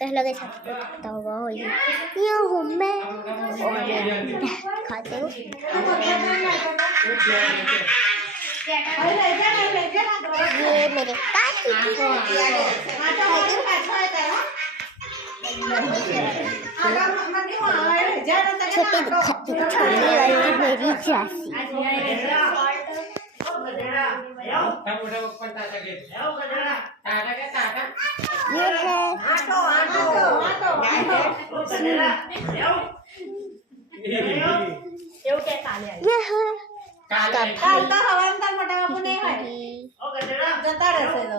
पहले के साथ पता होगा हो ये हूँ मैं और खाते हो ये मेरे काकी छोटी छोटी वाली मेरी चाची ये है ये है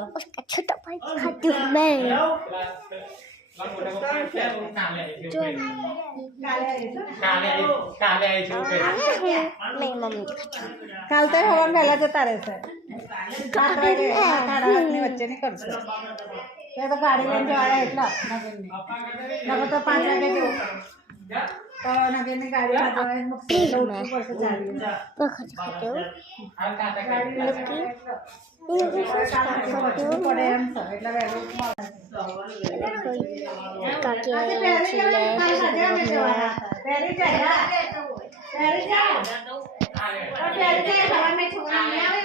उसका छोटा भाई खाती हूँ मैं मेरी मम्मी काल तर हवन घायला जता रहता है बच्चे नहीं कर सकते तो गाड़ी में जो आया इतना ना तो 5 वागे जो तो नगेने गाड़ी में जो है मुझसे ऊपर से जा रही है मैं खाते हो पड़े हम सब એટલે વેલું काकी चिल्ले पेरी जाए हवा में छोड़ना नहीं आवे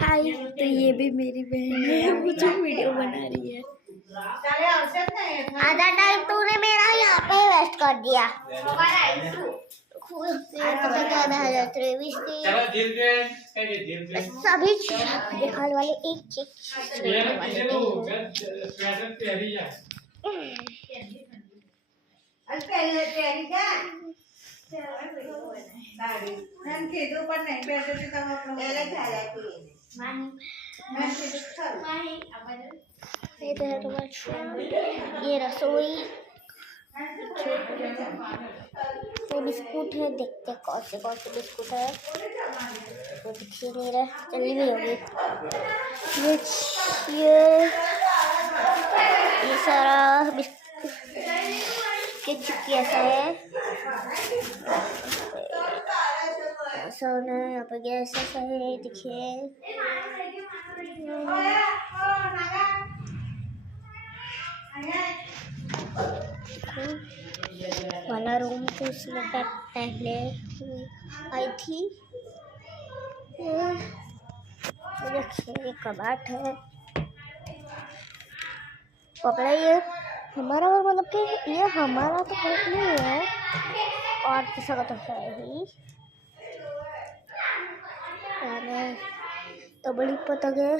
हाय तो ये भी मेरी बहन है वो जो वीडियो बना रही है आधा टाइम तूने मेरा यहाँ पे वेस्ट कर दिया सभी दिखाने वाले एक चीज ये रसोई ये बिस्कुट है देखते कौन से बिस्कुट है वो दिख ही नहीं रहा चली भी होगी ये सारा बिस्कुट के चिक्की ऐसा है ऐसा होना यहाँ पर गैस ऐसा है देखिए वाला रूम तो उसमें पहले आई थी देखिए कबाट है कपड़ा ये हमारा और मतलब कि ये हमारा तो कुछ नहीं है और किसी का तो है ही तो बड़ी पता गया